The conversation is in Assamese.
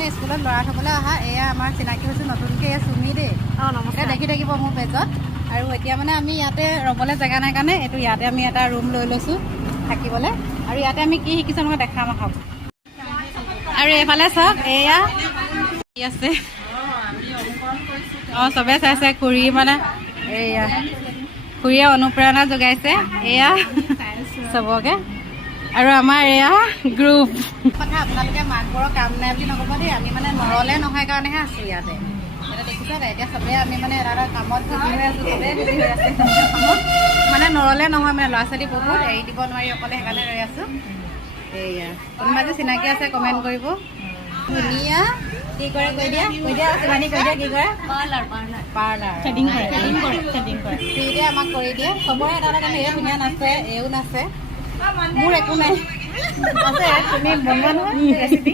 মানে স্কুলত ল'ৰা থ'বলৈ অহা এয়া আমাৰ চিনাকি হৈছোঁ নতুনকৈ এয়া চুমি দেই। নমস্কাৰ। দেখি থাকিব মোৰ পেজত। আৰু এতিয়া মানে আমি ইয়াতে ৰ'বলৈ জেগা নাই কাৰণে এইটো ইয়াতে আমি এটা ৰুম লৈ লৈছোঁ থাকিবলৈ। আৰু ইয়াতে আমি কি শিকিছোঁ মই দেখাম আহক। আৰু এইফালে চাওক এয়া কি আছে চবে চাইছে খুৰী মানে এয়া খুৰীয়ে অনুপ্ৰেৰণা যোগাইছে এয়া চবকে। আৰু আমাৰ এয়া গ্ৰুপ কথা আপোনালোকে মাকবোৰৰ কাম নাই বুলি নক'ব দেই। আমি মানে নৰলে নহয় কাৰণেহে আছোঁ ইয়াতে। এতিয়া দেখিছে এতিয়া চবেই আমি মানে এটা এটা কামত বিজি হৈ আছোঁ। চবেই বিজি হৈ আছে কামত মানে নৰলে নহয় মানে ল'ৰা ছোৱালী বহুত এৰি দিব নোৱাৰি অকলে সেইকাৰণে ৰৈ আছোঁ। এয়া কোনোবা যে চিনাকি আছে কমেণ্ট কৰিব। ধুনীয়া কি কৰে কৈ দিয়া শিৱানী কৈ দিয়া কি কৰে পাৰ্লাৰ থ্ৰেডিং কৰে ফ্ৰীতে আমাক কৰি দিয়ে। চবৰে এটা এটা কাৰণে এয়া ধুনীয়া নাচে এও নাচে। মোৰ একো নাই আছে তুমি বনোৱা নহয় ৰেচিপি